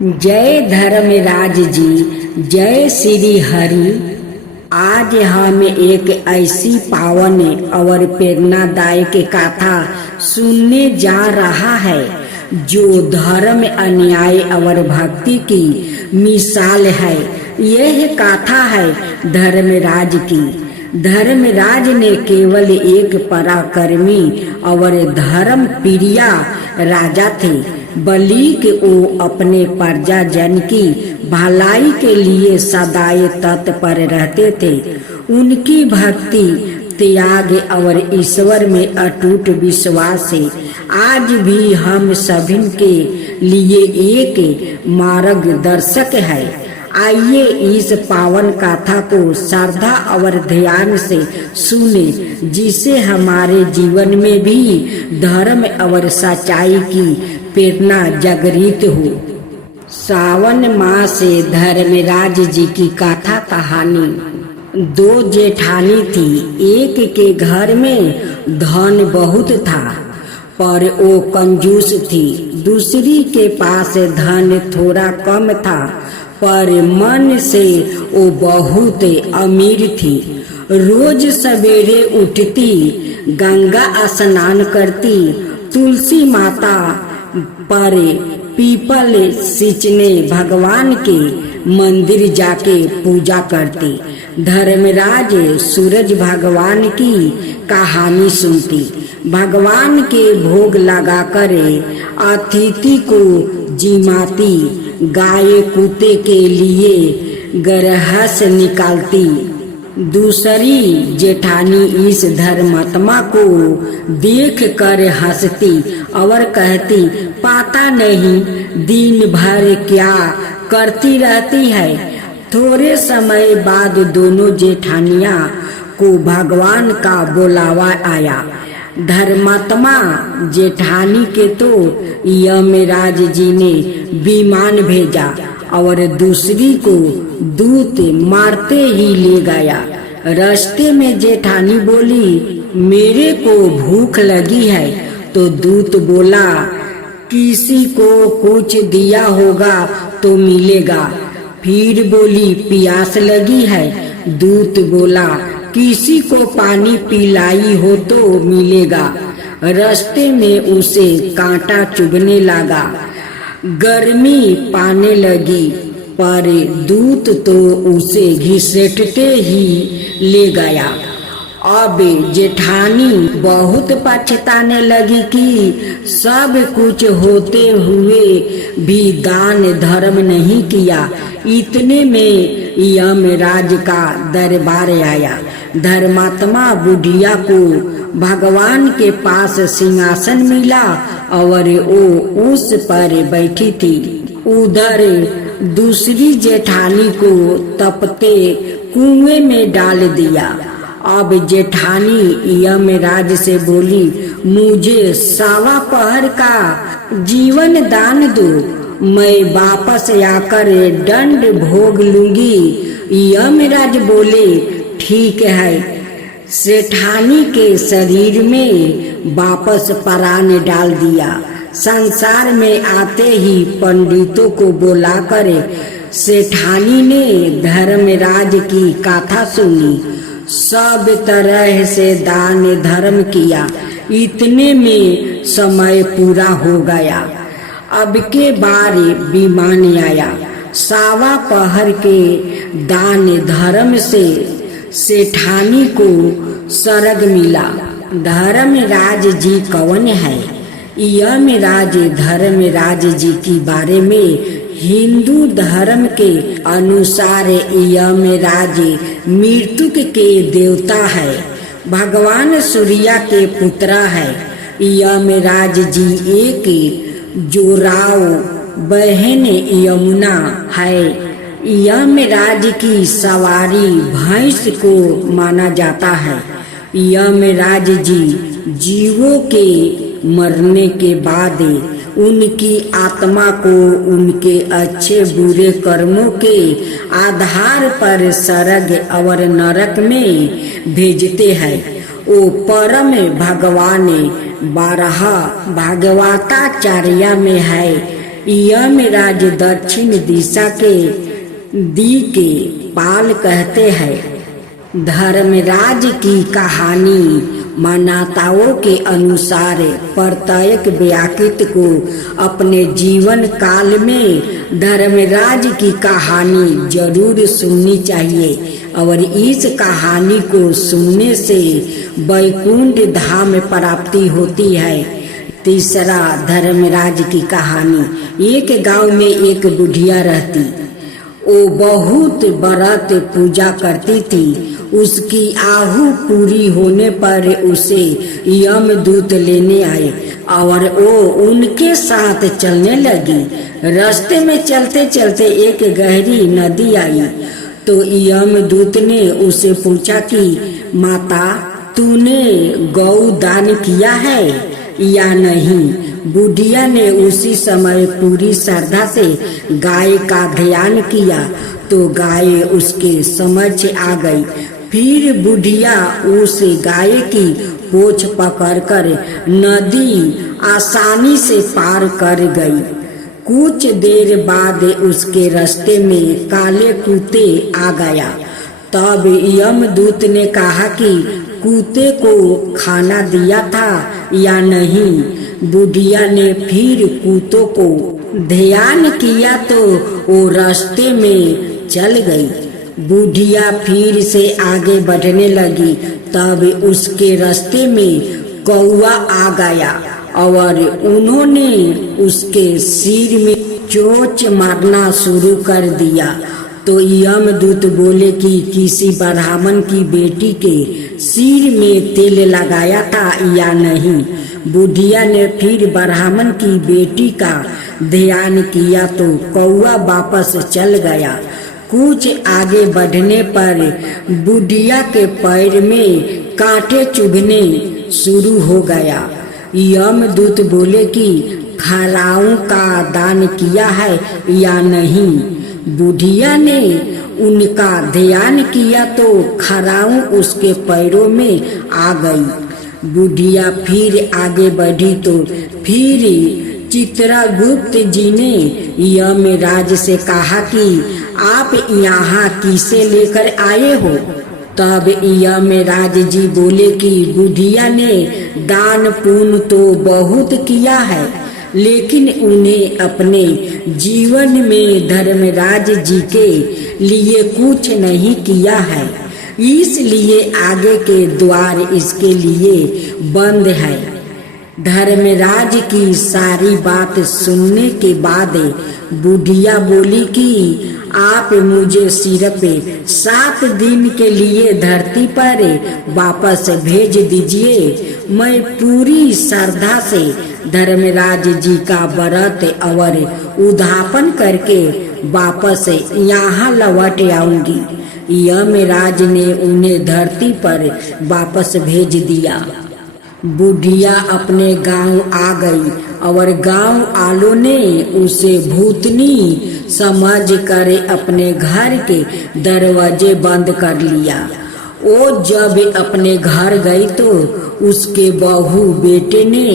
जय धर्मराज जी, जय श्री हरि। आज हम एक ऐसी पावन और प्रेरणादायक कथा सुनने जा रहा है जो धर्म, अन्याय और भक्ति की मिसाल है। यह कथा है धर्मराज की। धर्मराज ने केवल एक पराक्रमी और धर्म प्रिय राजा थे, बल्कि वो अपने प्रजाजन की भलाई के लिए सदैव तत्पर रहते थे। उनकी भक्ति, त्याग और ईश्वर में अटूट विश्वास से आज भी हम सभी के लिए एक मार्गदर्शक है। आइए इस पावन कथा को श्रद्धा और ध्यान से सुने, जिससे हमारे जीवन में भी धर्म और सच्चाई की प्रेरणा जागृत हो। सावन माह से धर्मराज जी की कथा कहानी। दो जेठानी थी। एक के घर में धन बहुत था पर वो कंजूस थी। दूसरी के पास धन थोड़ा कम था पर मन से वो बहुत अमीर थी। रोज सवेरे उठती, गंगा स्नान करती, तुलसी माता पर पीपल सींचने भगवान के मंदिर जाके पूजा करती। धर्मराज सूरज भगवान की कहानी सुनती, भगवान के भोग लगाकर अतिथि को जिमाती, गाय कुत्ते के लिए गरहस निकालती। दूसरी जेठानी इस धर्मात्मा को देख कर हंसती और कहती, पता नहीं दिन भर क्या करती रहती है। थोड़े समय बाद दोनों जेठानियां को भगवान का बुलावा आया। धर्मात्मा जेठानी के तो यमराज जी ने विमान भेजा और दूसरी को दूत मारते ही ले गया। रास्ते में जेठानी बोली, मेरे को भूख लगी है। तो दूत बोला, किसी को कुछ दिया होगा तो मिलेगा। फिर बोली, प्यास लगी है। दूत बोला, किसी को पानी पिलाई हो तो मिलेगा। रास्ते में उसे कांटा चुभने लगा, गर्मी पाने लगी, पर दूत तो उसे घसीटते ही ले गया। अब जेठानी बहुत पछताने लगी कि सब कुछ होते हुए भी दान धर्म नहीं किया। इतने में यमराज का दरबार आया। धर्मात्मा बुढ़िया को भगवान के पास सिंहासन मिला और वो उस पर बैठी थी। उधर दूसरी जेठानी को तपते कुएं में डाल दिया। अब जेठानी यमराज से बोली, मुझे सवा पहर का जीवन दान दो, मैं वापस आकर दंड भोग लूंगी। यमराज बोले, ठीक है। सेठानी के शरीर में वापस प्राण डाल दिया। संसार में आते ही पंडितों को बुलाकर सेठानी ने धर्मराज की कथा सुनी, सब तरह से दान धर्म किया। इतने में समय पूरा हो गया। अब के बार विमान आया। सावा पहर के दान धर्म से सेठानी को स्वर्ग मिला। धर्मराज जी कौन है? यमराज धर्मराज जी के बारे में हिंदू धर्म के अनुसार यमराज मृत्यु के देवता है, भगवान सूर्य के पुत्र है। यमराज जी एक जोराव बहन यमुना है। यमराज की सवारी भैंस को माना जाता है। यमराज जी जीवों के मरने के बाद उनकी आत्मा को उनके अच्छे बुरे कर्मों के आधार पर स्वर्ग और नरक में भेजते हैं। वो परम भगवान 12 भागवताचार्य में है। यमराज दक्षिण दिशा के दी के पाल कहते हैं। धर्मराज की कहानी मान्यताओं के अनुसार प्रत्येक व्यक्ति को अपने जीवन काल में धर्मराज की कहानी जरूर सुननी चाहिए और इस कहानी को सुनने से वैकुंठ धाम प्राप्ति होती है। तीसरा, धर्मराज की कहानी। एक गांव में एक बुढ़िया रहती। वो बहुत व्रत पूजा करती थी। उसकी आहु पूरी होने पर उसे यमदूत लेने आए और वो उनके साथ चलने लगी। रास्ते में चलते चलते एक गहरी नदी आई तो यमदूत ने उसे पूछा कि माता, तूने गौ दान किया है या नहीं? बुढ़िया ने उसी समय पूरी श्रद्धा से गाय का ध्यान किया तो गाय उसके समक्ष आ गई। फिर बुढ़िया उस गाय की पूंछ पकड़कर नदी आसानी से पार कर गई। कुछ देर बाद उसके रास्ते में काले कुत्ते आ गया। तब यमदूत ने कहा कि कुत्ते को खाना दिया था या नहीं? बुढ़िया ने फिर कुत्तों को ध्यान किया तो वो रास्ते में चल गई। बुढ़िया फिर से आगे बढ़ने लगी। तब उसके रास्ते में कौवा आ गया और उन्होंने उसके सिर में चोंच मारना शुरू कर दिया। तो यमदूत बोले कि किसी ब्राह्मण की बेटी के सिर में तेल लगाया था या नहीं? बुढ़िया ने फिर ब्राह्मण की बेटी का ध्यान किया तो कौवा वापस चल गया। कुछ आगे बढ़ने पर बुढ़िया के पैर में कांटे चुभने शुरू हो गया। यमदूत बोले कि खराओं का दान किया है या नहीं? बुढ़िया ने उनका ध्यान किया तो खराओं उसके पैरों में आ गई। बुढ़िया फिर आगे बढ़ी तो फिर चित्रगुप्त जी ने यमराज से कहा कि आप यहाँ किसे लेकर आए हो? तब यमराज जी बोले कि बुढ़िया ने दान पुण्य तो बहुत किया है, लेकिन उन्हें अपने जीवन में धर्मराज जी के लिए कुछ नहीं किया है, इसलिए आगे के द्वार इसके लिए बंद है। धर्मराज की सारी बात सुनने के बाद बुढ़िया बोली कि आप मुझे सिर्फ 7 दिन के लिए धरती पर वापस भेज दीजिए। मैं पूरी श्रद्धा से धर्मराज जी का व्रत और उद्यापन करके वापस यहाँ लौट आऊंगी। यमराज ने उन्हें धरती पर वापस भेज दिया। बुढ़िया अपने गांव आ गई और गांव आलों ने उसे भूतनी समझ कर अपने घर के दरवाजे बंद कर लिया। वो जब अपने घर गई तो उसके बहू बेटे ने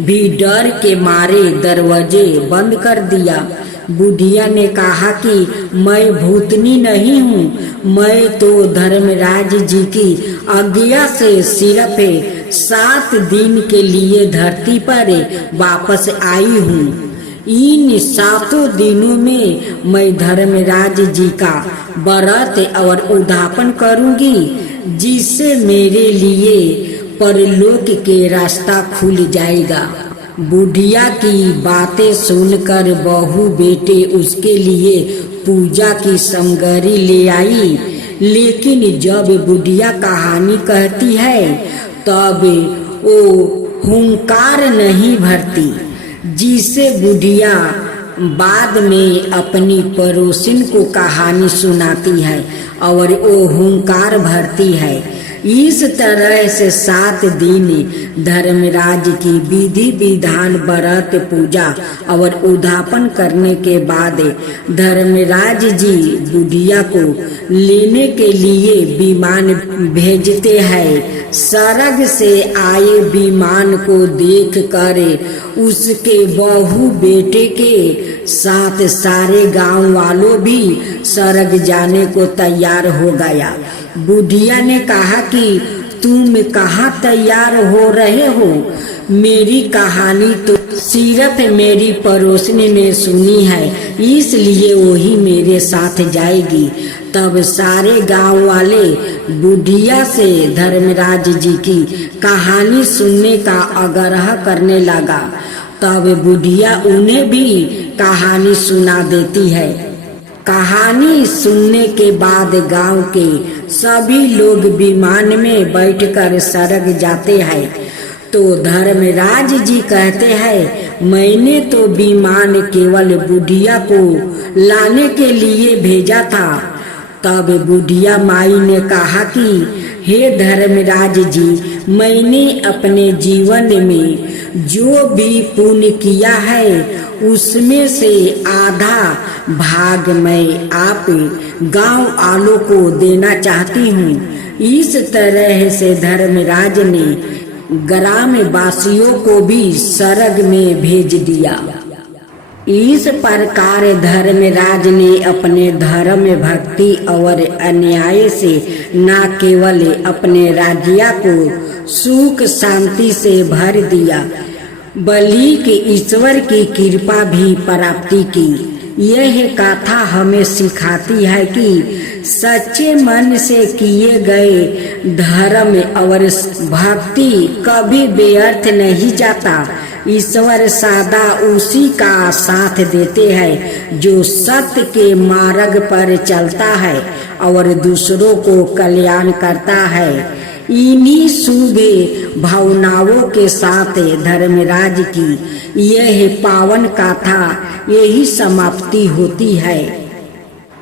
भी डर के मारे दरवाजे बंद कर दिया। बुढ़िया ने कहा कि मैं भूतनी नहीं हूँ, मैं तो धर्मराज जी की आज्ञा से सिर्फ 7 दिन के लिए धरती पर वापस आई हूँ। इन 7 दिनों में मैं धर्मराज जी का व्रत और उद्यापन करूंगी, जिससे मेरे लिए परलोक के रास्ता खुल जाएगा। बुढ़िया की बातें सुनकर बहू बेटे उसके लिए पूजा की सामग्री ले आई, लेकिन जब बुढ़िया कहानी कहती है तब वो हुंकार नहीं भरती, जिसे बुढ़िया बाद में अपनी पड़ोसिन को कहानी सुनाती है और वो हुंकार भरती है। इस तरह से 7 दिन धर्मराज की विधि विधान व्रत पूजा और उद्यापन करने के बाद धर्मराज जी बुढ़िया को लेने के लिए विमान भेजते हैं। स्वर्ग से आए विमान को देख कर उसके बहू बेटे के साथ सारे गांव वालों भी स्वर्ग जाने को तैयार हो गया। बुढ़िया ने कहा कि तुम कहाँ तैयार हो रहे हो? मेरी कहानी तो सिर्फ मेरी पड़ोसनी ने सुनी है, इसलिए वही मेरे साथ जाएगी। तब सारे गांव वाले बुढ़िया से धर्मराज जी की कहानी सुनने का आग्रह करने लगा। तब बुढ़िया उन्हें भी कहानी सुना देती है। कहानी सुनने के बाद गांव के सभी लोग विमान में बैठकर स्वर्ग जाते हैं। तो धर्मराज जी कहते हैं, मैंने तो विमान केवल बुढ़िया को लाने के लिए भेजा था। तब बुढ़िया माई ने कहा कि हे धर्मराज जी, मैंने अपने जीवन में जो भी पुण्य किया है उसमें से आधा भाग मैं आप गांव वालों को देना चाहती हूँ। इस तरह से धर्मराज ने ग्राम वासियों को भी स्वर्ग में भेज दिया। इस प्रकार धर्मराज ने अपने धर्म भक्ति और अन्याय से न केवल अपने राज्य को सुख शांति से भर दिया, बल्कि ईश्वर की कृपा भी प्राप्ति की। यह कथा हमें सिखाती है कि सच्चे मन से किए गए धर्म और भक्ति कभी व्यर्थ नहीं जाता। ईश्वर सदा उसी का साथ देते हैं जो सत्य के मार्ग पर चलता है और दूसरों को कल्याण करता है। इन्हीं शुभ भावनाओं के साथ धर्मराज की यह पावन कथा यही समाप्ति होती है।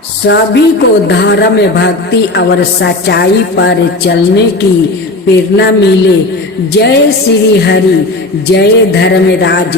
सभी को धर्म भक्ति और सच्चाई पर चलने की प्रेरणा मिले। जय श्री हरि, जय धर्मराज।